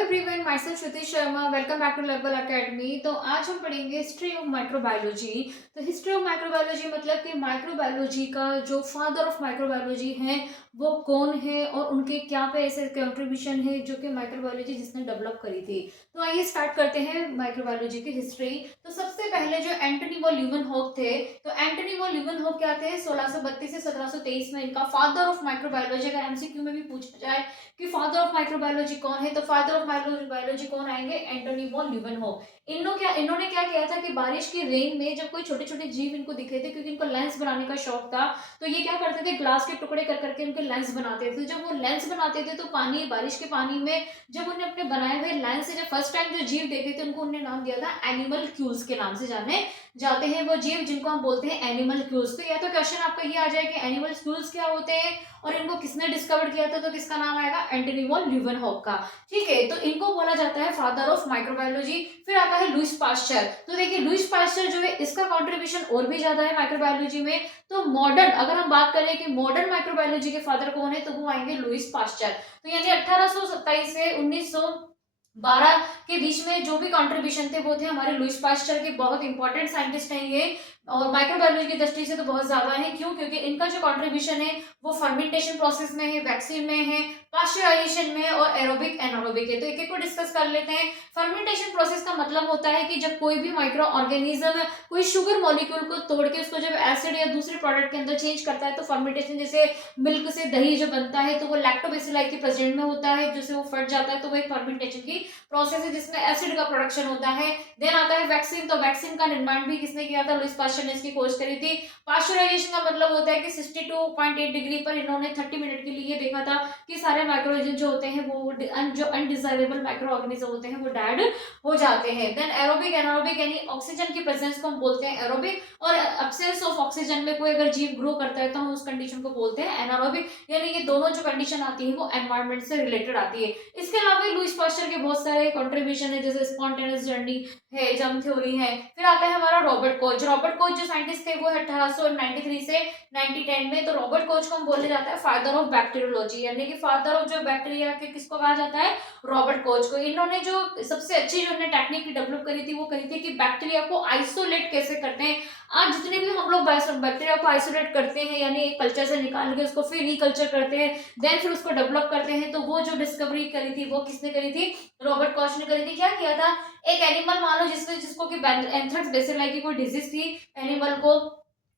Everyone, myself Shruti Sharma. Welcome back to लर्बल academy. तो आज हम पढ़ेंगे हिस्ट्री ऑफ माइक्रोबायोलॉजी। तो हिस्ट्री ऑफ माइक्रोबायोलॉजी मतलब कि माइक्रोबायोलॉजी का जो फादर ऑफ माइक्रोबायोलॉजी है वो कौन है और उनके क्या पे ऐसे कंट्रीब्यूशन है जो कि माइक्रोबायोलॉजी जिसने डेवलप करी थी। तो आइए स्टार्ट करते हैं माइक्रोबायोलॉजी की हिस्ट्री। तो सबसे पहले जो एंटनी वॉन ल्यूवेनहॉक थे, तो एंटनी वॉन ल्यूवेनहॉक क्या थे? 1632 से 1723 में इनका फादर ऑफ माइक्रोबायोलॉजी, अगर एमसीक्यू में भी पूछा जाए कि फादर ऑफ माइक्रोबायोलॉजी कौन है, तो फादर ऑफ माइक्रोबायोलॉजी कौन आएंगे? Antony von Leeuwenhoek. इन्होंने क्या किया था कि बारिश की रेन में जब कोई छोटे छोटे जीव इनको दिखे थे, क्योंकि इनको लेंस बनाने का शौक था, तो ये क्या करते थे, ग्लास के टुकड़े कर करके उनके लेंस बनाते थे। जब वो लेंस बनाते थे तो पानी, बारिश के पानी में जब उन्हें अपने बनाए हुए लेंस से जब फर्स्ट टाइम जो जीव देखे थे उनको उन्होंने नाम दिया था एनिमल क्यूज के नाम से जाने जाते हैं वो जीव जिनको हम बोलते हैं एनिमल क्यूज। तो या तो क्वेश्चन आपका ये आ जाए कि एनिमल क्यूज क्या होते हैं और इनको किसने डिस्कवर किया था, तो किसका नाम आएगा? एंटनी वॉन ल्यूवेनहॉक का। ठीक है, तो इनको बोला जाता है फादर ऑफ माइक्रोबायोलॉजी। फिर आता है लुईस पास्चर। तो देखिए लुईस पास्चर जो है इसका कंट्रीब्यूशन और भी ज्यादा है माइक्रोबायोलॉजी में। तो मॉडर्न, अगर हम बात करें कि मॉडर्न माइक्रोबायोलॉजी के फादर कौन है, तो वो आएंगे लुईस पास्चर। तो यानी 1827 से 1912 के बीच में जो भी कंट्रीब्यूशन थे वो थे हमारे लुईस पास्चर के। बहुत इंपॉर्टेंट साइंटिस्ट हैं ये और माइक्रोबायोलॉजी की दृष्टि से तो बहुत ज्यादा है। क्यों? क्योंकि इनका जो कंट्रीब्यूशन है वो फर्मेंटेशन प्रोसेस में है, वैक्सीन में है, पास्चराइजेशन में और एरोबिक एनारोबिक है। तो एक एक को डिस्कस कर लेते हैं। फर्मेंटेशन प्रोसेस का मतलब होता है कि जब कोई भी माइक्रो ऑर्गेनिज्म कोई शुगर मॉलिक्यूल को तोड़ के उसको जब एसिड या दूसरे प्रोडक्ट के अंदर चेंज करता है, तो फर्मेंटेशन, जैसे मिल्क से दही जो बनता है तो वो लैक्टोबैसिलाई के प्रेजेंट में होता है, जिससे वो फट जाता है, तो वो एक फर्मेंटेशन की प्रोसेस है जिसमें एसिड का प्रोडक्शन होता है। देन आता है वैक्सीन। तो वैक्सीन का निर्माण भी किसने किया था? लुईस पास्चर ने इसकी खोज करी थी। पास्चराइजेशन का मतलब होता है कि 62.8 डिग्री पर इन्होंने 30 मिनट के लिए देखा था कि सारे माइक्रोऑर्गेनिज्म जो होते हैं वो जो अनडिजायरेबल माइक्रो ऑर्गेनिज्म होते हैं वो डेड हो जाते हैं। देन एरोबिक एनारोबिक, यानी ऑक्सीजन की प्रेजेंस को हम बोलते हैं एरोबिक, और एब्सेंस ऑफ ऑक्सीजन में कोई अगर जीव ग्रो करता है तो हम उस कंडीशन को बोलते हैं एनारोबिक। यानी ये दोनों जो कंडीशन आती है वो एनवायरमेंट से रिलेटेड आती है। इसके अलावा लुईस पास्चर के बहुत सारे कंट्रीब्यूशन है, जैसे स्पॉन्टेनियस जर्नी है, जर्म थ्योरी है। फिर आता है हमारा रॉबर्ट कोच। रॉबर्ट कोच जो साइंटिस्ट थे वो 1893 से 1910 में। तो रॉबर्ट कोच को हम बोले जाता है फादर ऑफ बैक्टीरियोलॉजी, यानी कि फादर ऑफ जो बैक्टीरिया के किसको कहा जाता है? रॉबर्ट कोच को। इन्होंने जो सबसे अच्छी जो टेक्निक डेवलप करी थी वो करी थी कि बैक्टीरिया को आइसोलेट कैसे करते हैं। आज जितने भी हम लोग बैक्टीरिया को आइसोलेट करते हैं, यानी एक कल्चर से निकाल के उसको फिर रिकल्चर करते हैं, देन फिर उसको डेवलप करते हैं, तो वो जो डिस्कवरी करी थी वो किसने करी थी? रॉबर्ट कोच ने करी थी। क्या किया था? एक एनिमल मान लो जिसको कि एंथ्रेक्स बेसिलाई की कोई डिजीज थी, एनिमल को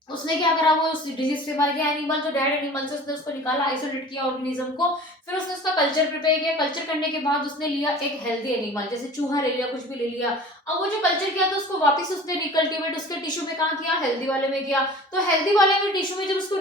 उसने क्या करा, वो उस डिजीज से मर गया एनिमल, जो डेड एनिमल से उसने उसको निकाला, आइसोलेट किया ऑर्गेनिज्म को, फिर उसने उसका कल्चर प्रिपेयर किया। कल्चर करने के बाद उसने लिया एक हेल्दी एनिमल, जैसे चूहा ले लिया, कुछ भी ले लिया। अब वो जो कल्चर किया तो उसको वापस उसने रिकल्टिवेट उसके टिश्यू में कहाँ किया? हेल्दी वाले में किया। तो हेल्दी वाले में टिश्यू में जब उसको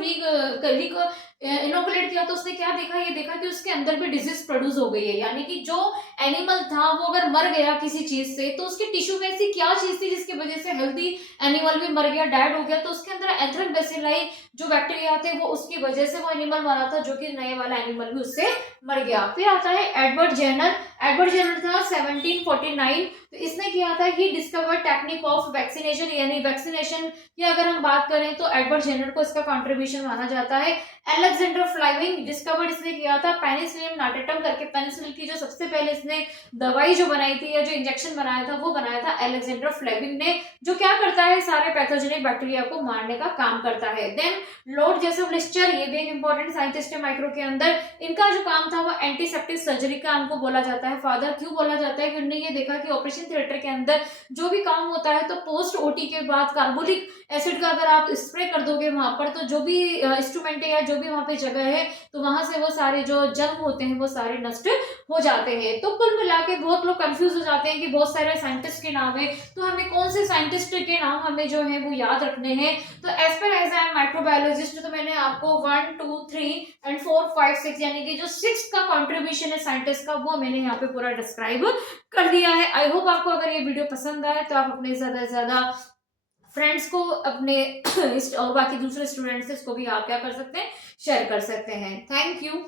इनोकुलेट किया तो उसने क्या देखा? ये देखा कि उसके अंदर भी डिजीज प्रोड्यूस हो गई है, यानी कि जो एनिमल था वो अगर मर गया किसी चीज से तो उसके टिश्यू में ऐसी क्या चीज थी जिसकी वजह से हेल्दी एनिमल भी मर गया, डेड हो गया, तो उसके अंदर एंथ्रेक्स बेसिलाई जो बैक्टीरिया थे वो उसकी वजह से वो एनिमल मरा था, जो कि नए वाला एनिमल भी उससे मर गया। फिर आता है एडवर्ड जेनर। एडवर्ड जेनर था 1749। तो इसने किया था कि डिस्कवर टेक्निक ऑफ वैक्सीनेशन, यानी वैक्सीनेशन की अगर हम बात करें तो एडवर्ड जेनर को इसका कंट्रीब्यूशन माना जाता है। अलेक्जेंडर फ्लेमिंग डिस्कवर इसने किया था पेनिसिलिन नाटेटम करके। पेनिसिलिन की जो सबसे पहले इसने दवाई जो बनाई थी या जो इंजेक्शन बनाया था वो बनाया था अलेक्जेंडर फ्लेमिंग ने, जो क्या करता है? सारे पैथोजेनिक बैक्टीरिया को मारने का काम करता है। देन लॉर्ड जेसफ लिस्टर, ये भी एक इंपॉर्टेंट साइंटिस्ट है माइक्रो के अंदर। इनका जो काम था वो एंटीसेप्टिक सर्जरी का हमको बोला जाता है फादर। क्यों बोला जाता है? कि उन्होंने ये देखा कि ऑपरेशन थिएटर के अंदर जो भी काम होता है तो पोस्ट ओटी के बाद कार्बोलिक एसिड का अगर आप स्प्रे कर दोगे वहां पर, तो जो भी इंस्ट्रूमेंट है या जो भी वहां पे जगह है तो वहां से वो सारे जो जंग होते हैं वो सारे नष्ट हो जाते हैं। तो कुल मिला के बहुत लोग कंफ्यूज हो जाते हैं कि बहुत सारे साइंटिस्ट के नाम है, तो हमें कौन से साइंटिस्ट के नाम हमें जो है वो याद रखने हैं। तो as per as I am microbiologist, तो मैंने आपको 1 2 3 एंड 4 5 6 यानी कि जो 6 का कंट्रीब्यूशन है साइंटिस्ट का वो मैंने यहाँ पे पूरा डिस्क्राइब कर दिया है। आई होप आपको अगर ये वीडियो पसंद आए तो आप अपने ज्यादा से ज्यादा फ्रेंड्स को, अपने और बाकी दूसरे स्टूडेंट्स इसको भी आप क्या कर सकते हैं? शेयर कर सकते हैं। Thank you.